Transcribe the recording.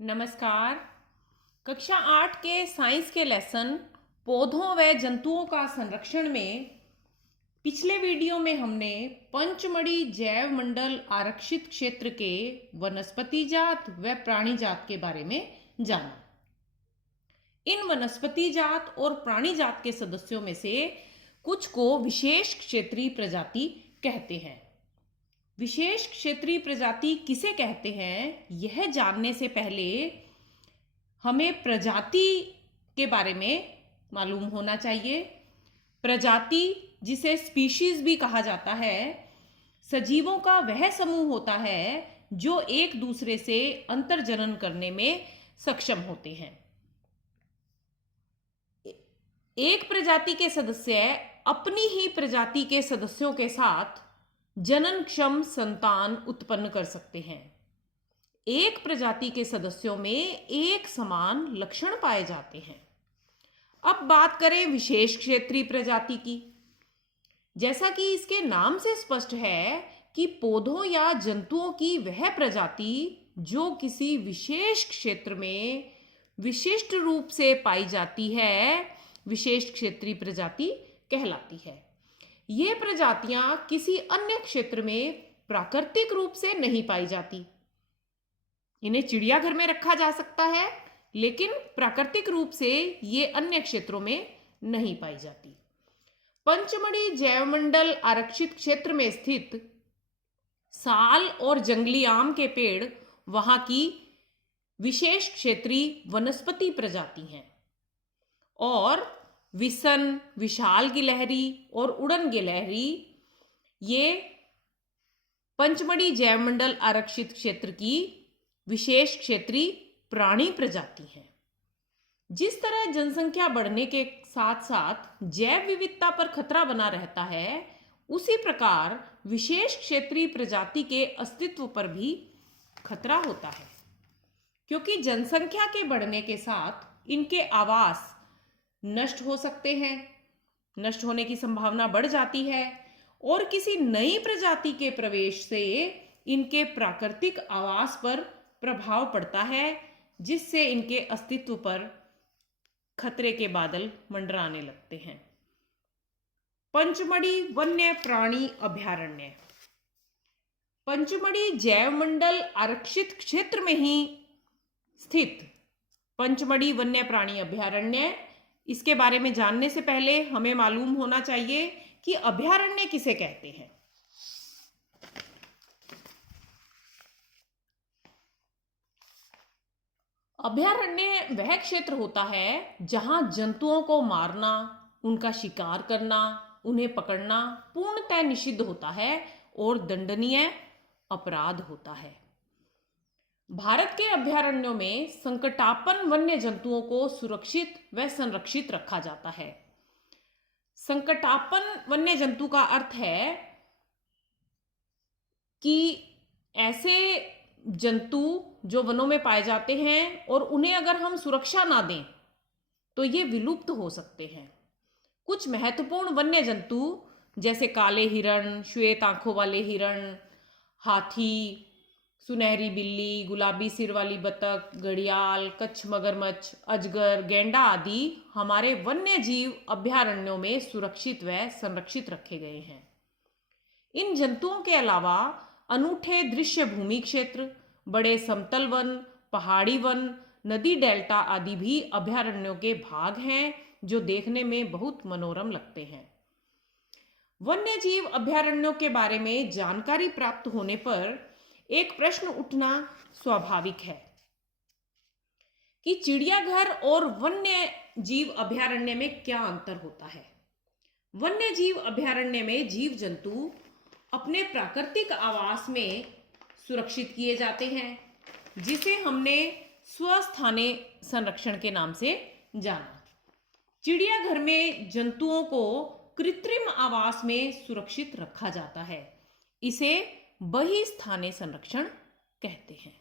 नमस्कार। कक्षा 8 के साइंस के लेसन पौधों व जंतुओं का संरक्षण में पिछले वीडियो में हमने पंचमढ़ी जैव मंडल आरक्षित क्षेत्र के वनस्पति जात व प्राणी जात के बारे में जाना। इन वनस्पति जात और प्राणी जात के सदस्यों में से कुछ को विशेष क्षेत्रीय प्रजाति कहते हैं। विशेष क्षेत्रीय प्रजाति किसे कहते हैं, यह जानने से पहले हमें प्रजाति के बारे में मालूम होना चाहिए। प्रजाति, जिसे स्पीशीज भी कहा जाता है, सजीवों का वह समूह होता है जो एक दूसरे से अंतर्जनन करने में सक्षम होते हैं। एक प्रजाति के सदस्य अपनी ही प्रजाति के सदस्यों के साथ जननक्षम संतान उत्पन्न कर सकते हैं। एक प्रजाति के सदस्यों में एक समान लक्षण पाए जाते हैं। अब बात करें विशेष क्षेत्रीय प्रजाति की। जैसा कि इसके नाम से स्पष्ट है कि पौधों या जंतुओं की वह प्रजाति जो किसी विशेष क्षेत्र में विशिष्ट रूप से पाई जाती है, विशेष क्षेत्रीय प्रजाति कहलाती है। ये प्रजातियां किसी अन्य क्षेत्र में प्राकृतिक रूप से नहीं पाई जाती। इन्हें चिड़ियाघर में रखा जा सकता है, लेकिन प्राकृतिक रूप से ये अन्य क्षेत्रों में नहीं पाई जाती। पंचमढ़ी जैवमंडल आरक्षित क्षेत्र में स्थित साल और जंगली आम के पेड़ वहां की विशेष क्षेत्रीय वनस्पति प्रजाति हैं। और विसन, विशाल गिलहरी और उड़न गिलहरी ये पंचमढ़ी जैवमंडल आरक्षित क्षेत्र की विशेष क्षेत्रीय प्राणी प्रजाति हैं। जिस तरह जनसंख्या बढ़ने के साथ साथ जैव विविधता पर खतरा बना रहता है, उसी प्रकार विशेष क्षेत्रीय प्रजाति के अस्तित्व पर भी खतरा होता है, क्योंकि जनसंख्या के बढ़ने के साथ इनके आवास नष्ट हो सकते हैं, नष्ट होने की संभावना बढ़ जाती है और किसी नई प्रजाति के प्रवेश से इनके प्राकृतिक आवास पर प्रभाव पड़ता है, जिससे इनके अस्तित्व पर खतरे के बादल मंडराने लगते हैं। पंचमढ़ी वन्य प्राणी अभयारण्य पंचमढ़ी जैवमंडल आरक्षित क्षेत्र में ही स्थित पंचमढ़ी वन्य प्राणी अभयारण्य, इसके बारे में जानने से पहले हमें मालूम होना चाहिए कि अभयारण्य किसे कहते हैं। अभयारण्य वह क्षेत्र होता है जहां जंतुओं को मारना, उनका शिकार करना, उन्हें पकड़ना पूर्णतः निषिद्ध होता है और दंडनीय अपराध होता है। भारत के अभयारण्यों में संकटापन्न वन्य जंतुओं को सुरक्षित व संरक्षित रखा जाता है। संकटापन्न वन्य जंतु का अर्थ है कि ऐसे जंतु जो वनों में पाए जाते हैं और उन्हें अगर हम सुरक्षा ना दें तो ये विलुप्त हो सकते हैं। कुछ महत्वपूर्ण वन्य जंतु जैसे काले हिरण, श्वेत आंखों वाले हिरण, हाथी, सुनहरी बिल्ली, गुलाबी सिर वाली बतख, घड़ियाल, कच्छ मगरमच्छ, अजगर, गेंडा आदि हमारे वन्य जीव अभयारण्यों में सुरक्षित व संरक्षित रखे गए हैं। इन जंतुओं के अलावा अनूठे दृश्य भूमि क्षेत्र, बड़े समतल वन, पहाड़ी वन, नदी डेल्टा आदि भी अभयारण्यों के भाग हैं जो देखने में बहुत मनोरम लगते हैं। वन्य जीव अभयारण्यों के बारे में जानकारी प्राप्त होने पर एक प्रश्न उठना स्वाभाविक है कि चिड़ियाघर और वन्य जीव अभयारण्य में क्या अंतर होता है। वन्य जीव अभयारण्य में जीव जंतु अपने प्राकृतिक आवास में सुरक्षित किए जाते हैं, जिसे हमने स्वस्थानीय संरक्षण के नाम से जाना। चिड़ियाघर में जंतुओं को कृत्रिम आवास में सुरक्षित रखा जाता है। इसे बहिस्थानीय संरक्षण कहते हैं।